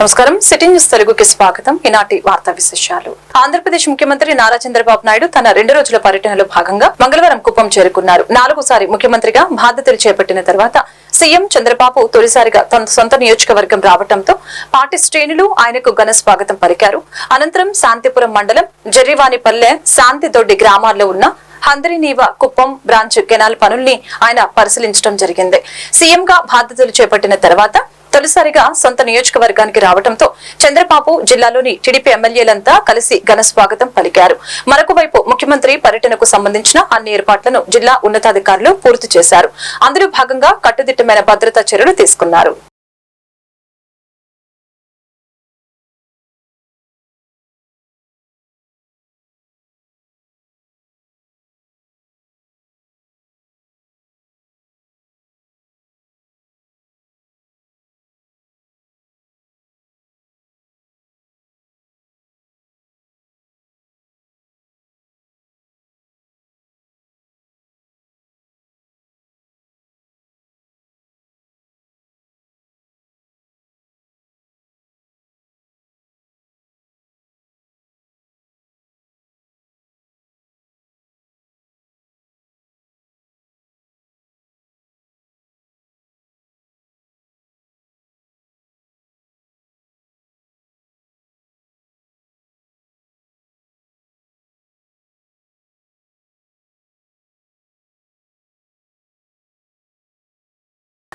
నమస్కారం. City news తెలుగుకి స్వాగతం. ఈనాటి వార్తా విశేషాలు. ఆంధ్రప్రదేశ్ ముఖ్యమంత్రి నారా చంద్రబాబు నాయుడు తన రెండు రోజుల పర్యటనలో భాగంగా మంగళవారం కుప్పం చేరుకున్నారు. నాలుగోసారి ముఖ్యమంత్రిగా బాధ్యతలు చేపట్టిన తర్వాత సీఎం చంద్రబాబు తొలిసారిగా తన సొంత నియోజకవర్గం రావడంతో పార్టీ శ్రేణులు ఆయనకు ఘన స్వాగతం పలికారు. అనంతరం శాంతిపురం మండలం జర్రివానిపల్లె శాంతిదొడ్డి గ్రామాల్లో ఉన్న హందరినీవ కుప్పం బ్రాంచ్ కెనాల్ పనుల్ని ఆయన పరిశీలించడం జరిగింది. సీఎంగా బాధ్యతలు చేపట్టిన తర్వాత తొలిసారిగా సొంత నియోజకవర్గానికి రావడంతో చంద్రబాబు జిల్లాలోని టీడీపీ ఎమ్మెల్యేలంతా కలిసి ఘన స్వాగతం పలికారు. మరొక వైపు ముఖ్యమంత్రి పర్యటనకు సంబంధించిన అన్ని ఏర్పాట్లను జిల్లా ఉన్నతాధికారులు పూర్తి చేశారు. అందులో భాగంగా కట్టుదిట్టమైన భద్రతా చర్యలు తీసుకున్నారు.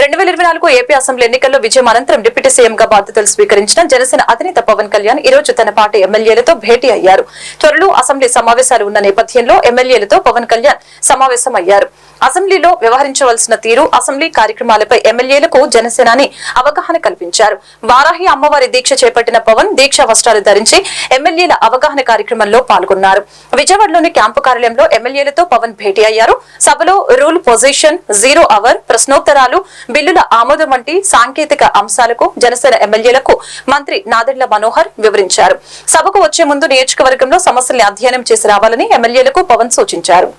రెండు వేల ఇరవై నాలుగు ఏపీ అసెంబ్లీ ఎన్నికల్లో విజయం అనంతరం డిప్యూటీ సీఎంగా బాధ్యతలు స్వీకరించిన జనసేన అధినేత పవన్ కళ్యాణ్ ఈ రోజు తన పార్టీ ఎమ్మెల్యేలతో భేటీ అయ్యారు. త్వరలో అసెంబ్లీ సమావేశాలు ఉన్న నేపథ్యంలో ఎమ్మెల్యేలతో పవన్ కళ్యాణ్ సమావేశమయ్యారు. అసెంబ్లీలో వ్యవహరించవలసిన తీరు అసెంబ్లీ కార్యక్రమాలపై ఎమ్మెల్యేలకు జనసేనాని అవగాహన కల్పించారు. వారాహి అమ్మవారి దీక్ష చేపట్టిన పవన్ దీక్ష వస్త్రాలు ధరించి ఎమ్మెల్యేల అవగాహన కార్యక్రమంలో పాల్గొన్నారు. విజయవాడలోని క్యాంపు కార్యాలయంలో ఎమ్మెల్యేలతో పవన్ భేటీ అయ్యారు. సభలో రూల్ పొజిషన్ జీరో అవర్ ప్రశ్నోత్తరాలు బిల్లుల ఆమోదం వంటి సాంకేతిక అంశాలకు జనసేన ఎమ్మెల్యేలకు మంత్రి నాదెండ్ల మనోహర్ వివరించారు. సభకు వచ్చే ముందు నియోజకవర్గంలో సమస్యల్ని అధ్యయనం చేసి రావాలని ఎమ్మెల్యేలకు పవన్ సూచించారు.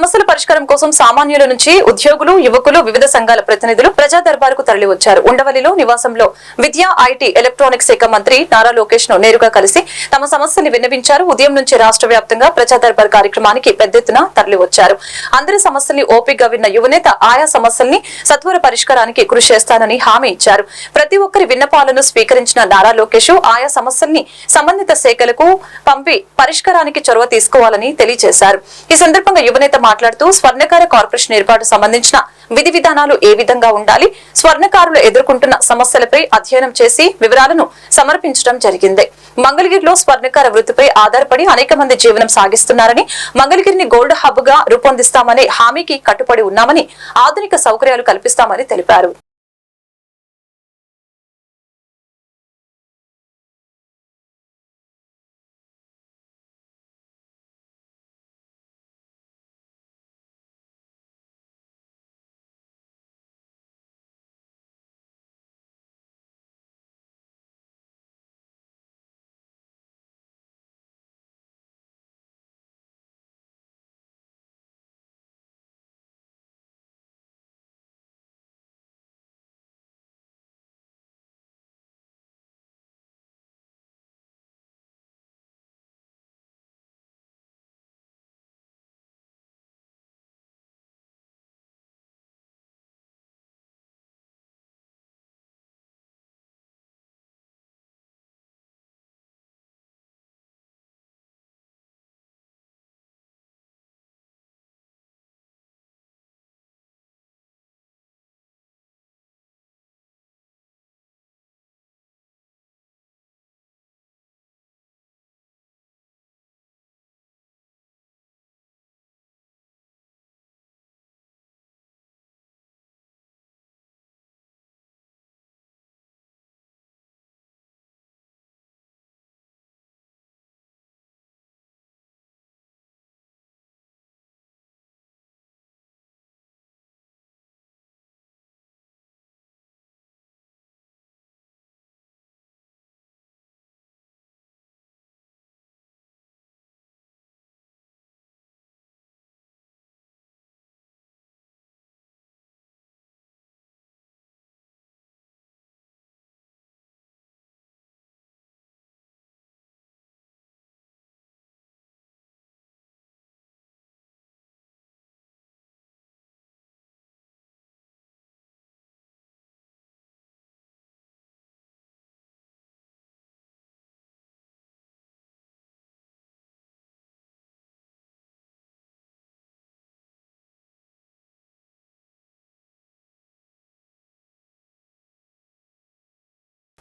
సమస్యల పరిష్కారం కోసం సామాన్యుల నుంచి ఉద్యోగులు యువకులు వివిధ సంఘాల ప్రతినిధులు ప్రజా దర్బారుకు తరలివచ్చారు. ఉండవల్లిలో నివాసంలో విద్యా ఐటీ ఎలక్ట్రానిక్స్ శాఖ మంత్రి నారా లోకేష్ను నేరుగా కలిసి తమ సమస్యల్ని విన్నవించారు. ఉదయం నుంచి రాష్ట్ర వ్యాప్తంగా ప్రజా దర్బార్ కార్యక్రమానికి పెద్ద ఎత్తున తరలివచ్చారు. అందరి సమస్యల్ని ఓపికగా విన్న యువనేత ఆయా సమస్యల్ని సత్వర పరిష్కారానికి కృషి చేస్తానని హామీ ఇచ్చారు. ప్రతి ఒక్కరి విన్నపాలను స్వీకరించిన నారా లోకేష్ ఆయా సమస్యల్ని సంబంధిత శాఖలకు పంపి పరిష్కారానికి చొరవ తీసుకోవాలని తెలియజేశారు. ఈ సందర్భంగా యువనేత మాట్లాడుతూ స్వర్ణకార కార్పొరేషన్ ఏర్పాటు సంబంధించిన విధి విధానాలు ఏ విధంగా ఉండాలి స్వర్ణకారులు ఎదుర్కొంటున్న సమస్యలపై అధ్యయనం చేసి వివరాలను సమర్పించడం జరిగింది. మంగళగిరిలో స్వర్ణకార వృత్తిపై ఆధారపడి అనేక మంది జీవనం సాగిస్తున్నారని మంగళగిరిని గోల్డ్ హబ్గా రూపొందిస్తామనే హామీకి కట్టుబడి ఉన్నామని ఆధునిక సౌకర్యాలు కల్పిస్తామని తెలిపారు.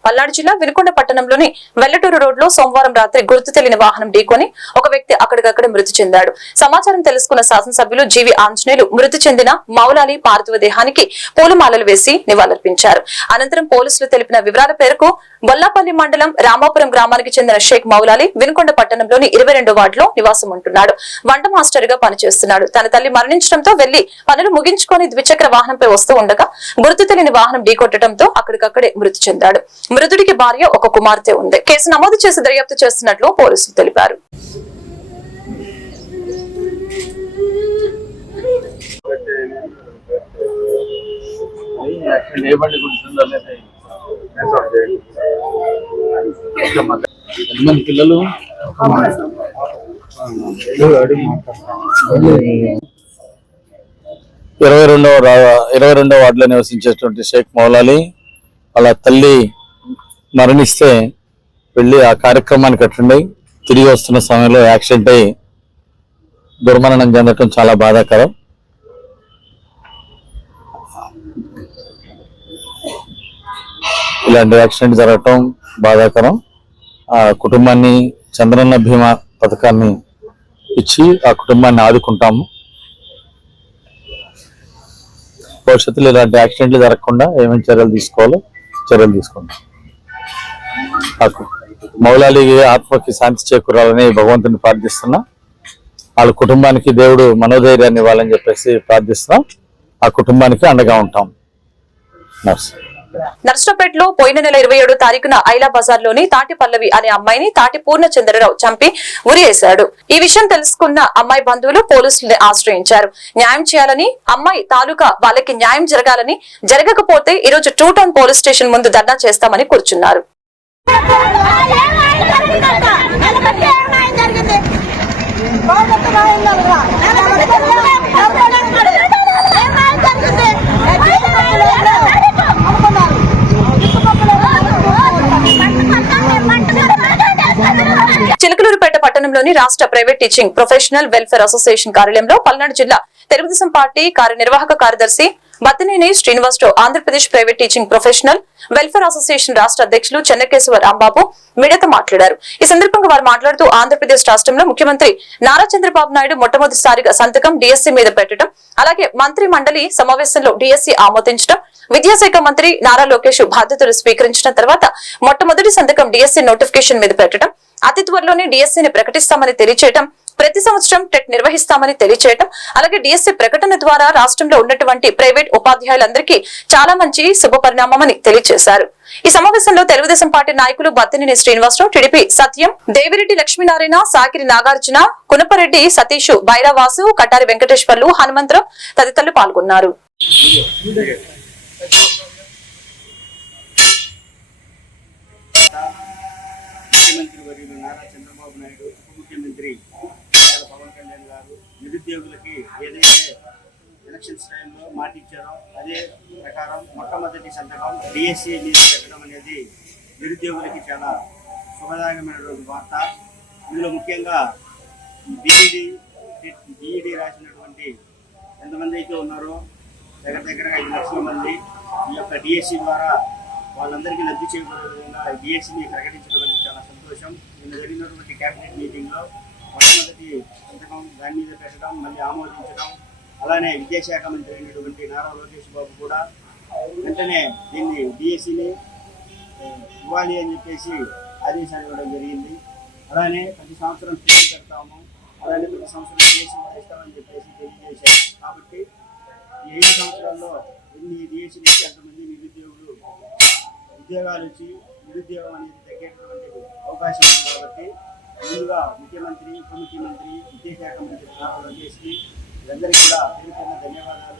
పల్నాడు జిల్లా వినుకొండ పట్టణంలోని వెల్లటూరు రోడ్లో సోమవారం రాత్రి గుర్తు తెలియని వాహనం ఢీకొని ఒక వ్యక్తి అక్కడికక్కడ మృతి చెందాడు. సమాచారం తెలుసుకున్న శాసనసభ్యులు జీవి ఆంజనేయులు మృతి చెందిన మౌలాలి పార్థివ దేహానికి పూలమాలలు వేసి నివాళులర్పించారు. అనంతరం పోలీసులు తెలిపిన వివరాల పేరుకు బొల్లాపల్లి మండలం రామాపురం గ్రామానికి చెందిన షేక్ మౌలాలి వినుకొండ పట్టణంలోని ఇరవై రెండో వార్డులో నివాసం ఉంటున్నాడు వంట మాస్టర్గా పనిచేస్తున్నాడు. తన తల్లి మరణించడంతో వెళ్ళి పనులు ముగించుకొని ద్విచక్ర వాహనంపై వస్తూ ఉండగా గుర్తు తెలియని వాహనం ఢీకొట్టడంతో అక్కడికక్కడే మృతి చెందాడు. మృతుడికి భార్య ఒక కుమార్తె ఉంది. కేసు నమోదు చేసి దర్యాప్తు చేస్తున్నట్లు పోలీసులు తెలిపారు. పిల్లలు ఇరవై రెండవ ఇరవై రెండవ వార్డులో నివసించేటువంటి షేక్ మౌలాలి వాళ్ళ తల్లి మరణిస్తే వెళ్ళి ఆ కార్యక్రమానికి అటెండ్ అయ్యి తిరిగి వస్తున్న సమయంలో యాక్సిడెంట్ అయ్యి దుర్మరణం చెందటం చాలా బాధాకరం. ఇలాంటి యాక్సిడెంట్ జరగటం బాధాకరం. ఆ కుటుంబాన్ని చంద్రన్న భీమా పథకాన్ని ఇచ్చి ఆ కుటుంబాన్ని ఆదుకుంటాము. భవిష్యత్తులో ఇలాంటి యాక్సిడెంట్లు జరగకుండా ఏమేమి చర్యలు తీసుకోవాలో చర్యలు తీసుకుంటాం. నాకు మౌలాలి ఆత్మకి శాంతి చేకూరాలని భగవంతుని ప్రార్థిస్తున్నా వాళ్ళ కుటుంబానికి దేవుడు మనోధైర్యాన్ని ఇవ్వాలని చెప్పేసి ప్రార్థిస్తున్నాం ఆ కుటుంబానికి అండగా ఉంటాం నమస్తే నర్సరావుపేటలో పోయిన నెల ఇరవై ఏడు తారీఖున ఐలా బజార్లోని తాటి పల్లవి అనే అమ్మాయిని తాటి పూర్ణ చంద్రరావు చంపి ఉరివేశాడు ఈ విషయం తెలుసుకున్న అమ్మాయి బంధువులు పోలీసులు ఆశ్రయించారు. న్యాయం చేయాలని అమ్మాయి తాలూకా వాళ్ళకి న్యాయం జరగాలని జరగకపోతే ఈ రోజు టూ టౌన్ పోలీస్ స్టేషన్ ముందు ధర్నా చేస్తామని కూర్చున్నారు. చిలకలూరుపేట పట్టణంలోని రాష్ట్ర private teaching professional welfare association కార్యాలయంలో పల్నాడు జిల్లా తెలుగుదేశం పార్టీ కార్యనిర్వాహక కార్యదర్శి Battineni Srinivasa Rao Andhra Pradesh private teaching professional welfare association రాష్ట్ర అధ్యక్షులు చెన్నకేశవ రాంబాబు మీడియాతో మాట్లాడారు. ఈ సందర్భంగా వారు మాట్లాడుతూ ఆంధ్రప్రదేశ్ రాష్ట్రంలో ముఖ్యమంత్రి నారా చంద్రబాబు నాయుడు మొట్టమొదటిసారిగా సంతకం డిఎస్సీ మీద పెట్టడం అలాగే మంత్రి మండలి సమావేశంలో డిఎస్సీ ఆమోదించడం విద్యాశాఖ మంత్రి నారా లోకేష్ బాధ్యతలు స్వీకరించిన తర్వాత మొట్టమొదటి సంతకం డిఎస్సీ నోటిఫికేషన్ మీద పెట్టడం అతి త్వరలోనే డిఎస్సీని ప్రకటిస్తామని తెలియచేయడం ప్రతి సంవత్సరం టెట్ నిర్వహిస్తామని తెలియచేయడం అలాగే డిఎస్సీ ప్రకటన ద్వారా రాష్ట్రంలో ఉన్నటువంటి ప్రైవేట్ ఉపాధ్యాయులందరికీ చాలా మంచి శుభ పరిణామమని తెలియజేశారు ఈ సమావేశంలో తెలుగుదేశం పార్టీ నాయకులు బత్తినేని శ్రీనివాసరావు టిడిపి సత్యం దేవిరెడ్డి లక్ష్మీనారాయణ సాకిరి నాగార్జున కునపరెడ్డి సతీష్ బైరావాసు కటారి వెంకటేశ్వర్లు హనుమంతరావు తదితరులు పాల్గొన్నారు. ముఖ్యమంత్రి వర్యులు నారా చంద్రబాబు నాయుడు ఉప ముఖ్యమంత్రి పవన్ కళ్యాణ్ గారు నిరుద్యోగులకి ఏదైతే ఎలక్షన్స్ టైంలో మాట ఇచ్చారో అదే ప్రకారం మొట్టమొదటి సంతకం డిఎస్సి మీద పెట్టడం అనేది నిరుద్యోగులకి చాలా శుభదాయకమైనటువంటి వార్త. ఇందులో ముఖ్యంగా బీఈడి బీఈడి రాసినటువంటి ఎంతమంది అయితే ఉన్నారో దగ్గర దగ్గరగా ఐదు లక్షల మంది ఈ యొక్క డిఎస్సి ద్వారా వాళ్ళందరికీ లబ్ధి చేకూరే విధంగా డిఎస్సిని ప్రకటించడం అనేది చాలా సంతోషం. నిన్న జరిగినటువంటి కేబినెట్ మీటింగ్లో మొట్టమొదటి సంతకం దాని మీద పెట్టడం మళ్ళీ ఆమోదించడం అలానే విద్యాశాఖ మంత్రి అయినటువంటి నారా లోకేష్ బాబు కూడా వెంటనే దీన్ని డిఎస్సిని ఇవ్వాలి అని చెప్పేసి ఆదేశాలు ఇవ్వడం జరిగింది. అలానే ప్రతి సంవత్సరం ఫీజు పెడతాము అలానే ప్రతి సంవత్సరం డిఎస్సి ఇస్తామని చెప్పేసి తెలియజేశారు. కాబట్టి ఈ ఐదు సంవత్సరాల్లో ఎన్ని డిఎస్సీలు నుంచి అంతమంది నిరుద్యోగులు ఉద్యోగాలు వచ్చి నిరుద్యోగం అనేది తగ్గేటటువంటి అవకాశం ఉంది కాబట్టి ముందుగా ముఖ్యమంత్రి ఉప ముఖ్యమంత్రి విద్యాశాఖ మంత్రి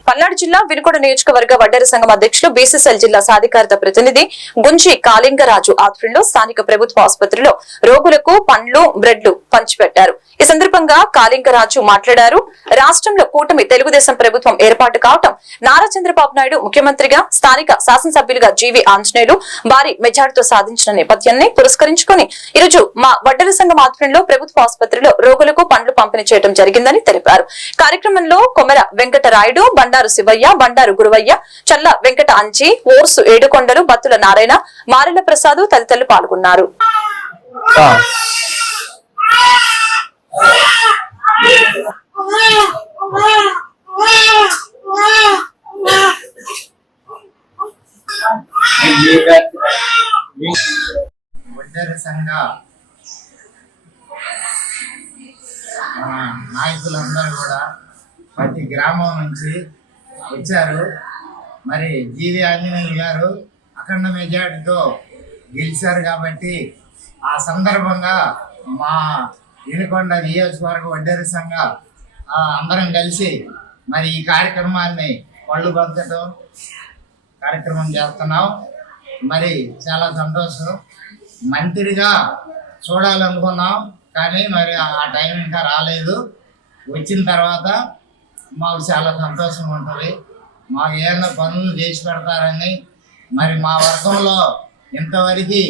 పల్నాడు జిల్లా వినుకొండ నియోజకవర్గ వడ్డేర సంఘం అధ్యక్షులు బీసీసీఎల్ జిల్లా సాధికారత ప్రతినిధి గుంజి కాళింగరాజు ఆధ్వర్యంలో స్థానిక ప్రభుత్వ ఆసుపత్రిలో రోగులకు పండ్లు బ్రెడ్లు పంచిపెట్టారు. ఈ సందర్భంగా కాళింగరాజు మాట్లాడారు. రాష్ట్రంలో కూటమి తెలుగుదేశం ప్రభుత్వం ఏర్పాటు కావటం నారా చంద్రబాబు నాయుడు ముఖ్యమంత్రిగా స్థానిక శాసనసభ్యులుగా జీవి ఆంజనేయులు భారీ మెజార్టీతో సాధించిన నేపథ్యాన్ని పురస్కరించుకుని ఈరోజు మా వడ్డెర సంఘం ఆధ్వర్యంలో ప్రభుత్వ ఆసుపత్రిలో రోగులకు పండ్లు పంపిణీ చేయడం జరిగిందని తెలిపారు. కార్యక్రమం కార్యక్రమంలో కొమెర వెంకటరాయుడు బండారు శివయ్య బండారు గురువయ్య చల్ల వెంకట అంచి ఓర్సు ఏడుకొండలు బత్తుల నారాయణ మారెల ప్రసాద్ తదితరులు పాల్గొన్నారు. సంఘ నాయకులందరూ కూడా ప్రతి గ్రామం నుంచి వచ్చారు. మరి జీవి ఆంజనేయులు గారు అఖండ మెజార్టీతో గెలిచారు కాబట్టి ఆ సందర్భంగా మా వినుకొండ నియోజకవర్గ వడ్డేరి సంఘ అందరం కలిసి మరి ఈ కార్యక్రమాన్ని పళ్ళు పంచడం కార్యక్రమం చేస్తున్నాం. మరి చాలా సంతోషం. మంత్రిగా చూడాలనుకున్నాం కానీ మరి ఆ టైం ఇంకా రాలేదు. వచ్చిన తర్వాత మాకు చాలా సంతోషం ఉంటుంది. మాకు ఏమైనా పనులు చేసి పెడతారని మరి మా వర్గంలో ఇంతవరకు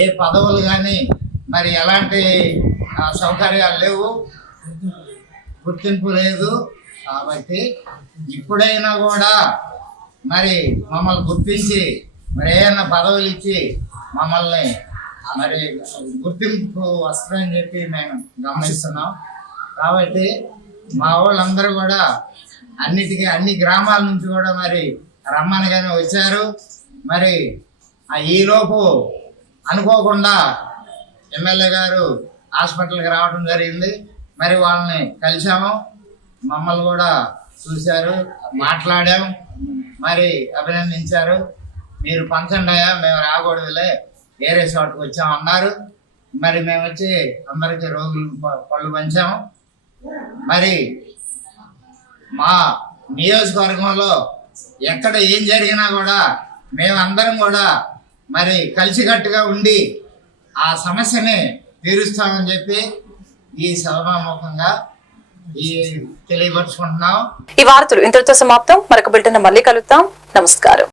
ఏ పదవులు కానీ మరి ఎలాంటి సౌకర్యాలు లేవు. గుర్తింపు లేదు. కాబట్టి ఇప్పుడైనా కూడా మరి మమ్మల్ని గుర్తించి మరి ఏమైనా పదవులు ఇచ్చి మమ్మల్ని మరి గుర్తింపు వస్తుందని చెప్పి మేము గమనిస్తున్నాం. కాబట్టి మా వాళ్ళందరూ కూడా అన్నిటికీ అన్ని గ్రామాల నుంచి కూడా మరి రమ్మనగానే వచ్చారు. మరి ఈలోపు అనుకోకుండా ఎమ్మెల్యే గారు హాస్పిటల్కి రావడం జరిగింది. మరి వాళ్ళని కలిసాము మమ్మల్ని కూడా చూశారు మాట్లాడాం మరి అభినందించారు. మీరు పంచండి అయ్యా మేము రాకూడదులే వేరే చోటుకు వచ్చామన్నారు. మరి మేము వచ్చి అందరికీ రోగులు ప- పళ్ళు పంచాము. మరి మా నియోజకవర్గంలో ఎక్కడ ఏం జరిగినా కూడా మేమందరం కూడా మరి కలిసికట్టుగా ఉండి ఆ సమస్యని తీరుస్తామని చెప్పి ఈ సభాముఖంగా ఈ తెలియపరుచుకుంటున్నాం. ఈ వార్తలు ఇంతటితో సమాప్తం. మరొక బిల్టన్ మళ్ళీ కలుద్దాం. నమస్కారం.